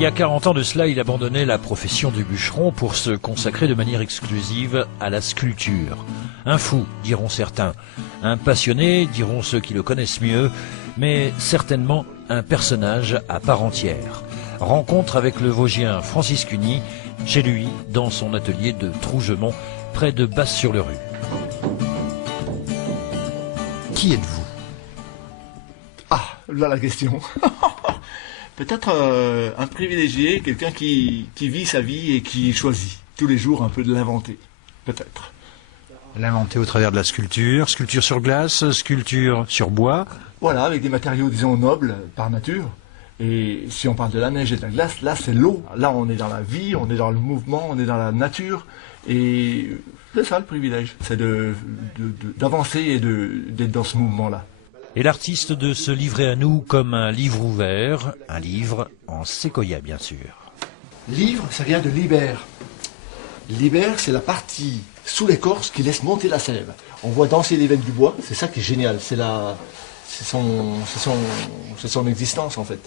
Il y a 40 ans de cela, il abandonnait la profession du bûcheron pour se consacrer de manière exclusive à la sculpture. Un fou, diront certains. Un passionné, diront ceux qui le connaissent mieux. Mais certainement un personnage à part entière. Rencontre avec le Vosgien Francis Cuny, chez lui, dans son atelier de Trougemont, près de Basse-sur-le-Rue. Qui êtes-vous? Ah, là la question. Peut-être un privilégié, quelqu'un qui vit sa vie et qui choisit tous les jours un peu de l'inventer. Peut-être. L'inventer au travers de la sculpture, sculpture sur glace, sculpture sur bois. Voilà, avec des matériaux, disons, nobles par nature. Et si on parle de la neige et de la glace, là c'est l'eau. Là on est dans la vie, on est dans le mouvement, on est dans la nature. Et c'est ça le privilège, c'est d'avancer et d'être dans ce mouvement-là. Et l'artiste de se livrer à nous comme un livre ouvert, un livre en séquoia bien sûr. Livre, ça vient de libère. Libère, c'est la partie sous l'écorce qui laisse monter la sève. On voit danser les veines du bois, c'est ça qui est génial, c'est son existence en fait.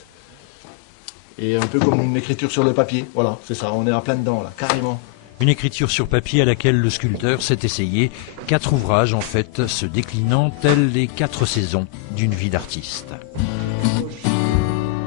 Et un peu comme une écriture sur le papier, voilà, c'est ça, on est en plein dedans là, carrément. Une écriture sur papier à laquelle le sculpteur s'est essayé, 4 ouvrages en fait, se déclinant tels les 4 saisons d'une vie d'artiste.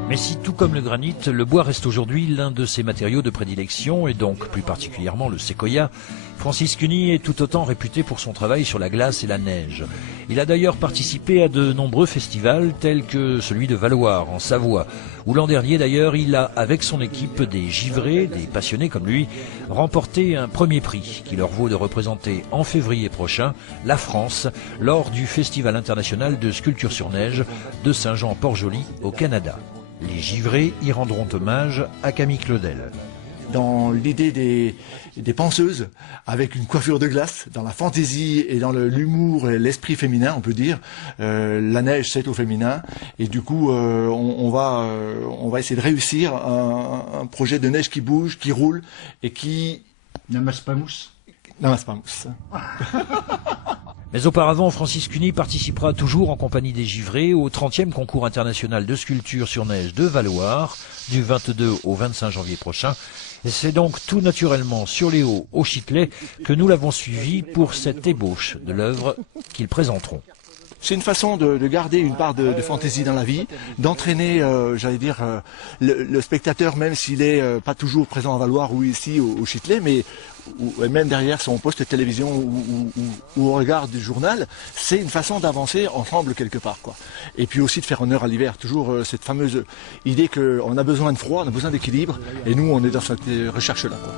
Mais si, tout comme le granit, le bois reste aujourd'hui l'un de ses matériaux de prédilection, et donc plus particulièrement le séquoia, Francis Cuny est tout autant réputé pour son travail sur la glace et la neige. Il a d'ailleurs participé à de nombreux festivals tels que celui de Valloire, en Savoie, où l'an dernier d'ailleurs il a, avec son équipe des givrés, des passionnés comme lui, remporté un premier prix qui leur vaut de représenter en février prochain la France lors du Festival international de sculpture sur neige de Saint-Jean-Port-Joli au Canada. Les givrés y rendront hommage à Camille Claudel. Dans l'idée des penseuses, avec une coiffure de glace, dans la fantaisie et dans l'humour et l'esprit féminin, on peut dire, la neige c'est au féminin, et du coup on va essayer de réussir un projet de neige qui bouge, qui roule, et qui... N'amasse pas mousse. N'amasse pas mousse. Mais auparavant, Francis Cuny participera toujours en compagnie des givrés au 30e concours international de sculpture sur neige de Valloire, du 22 au 25 janvier prochain. Et c'est donc tout naturellement sur les Hauts au Chitelet que nous l'avons suivi pour cette ébauche de l'œuvre qu'ils présenteront. C'est une façon de garder une part de fantaisie dans la vie, d'entraîner, j'allais dire, le spectateur, même s'il n'est pas toujours présent à Valloire ou ici au Chitelet, mais même derrière son poste de télévision ou au regard du journal, c'est une façon d'avancer ensemble quelque part, quoi. Et puis aussi de faire honneur à l'hiver, toujours cette fameuse idée qu'on a besoin de froid, on a besoin d'équilibre, et nous on est dans cette recherche-là, quoi.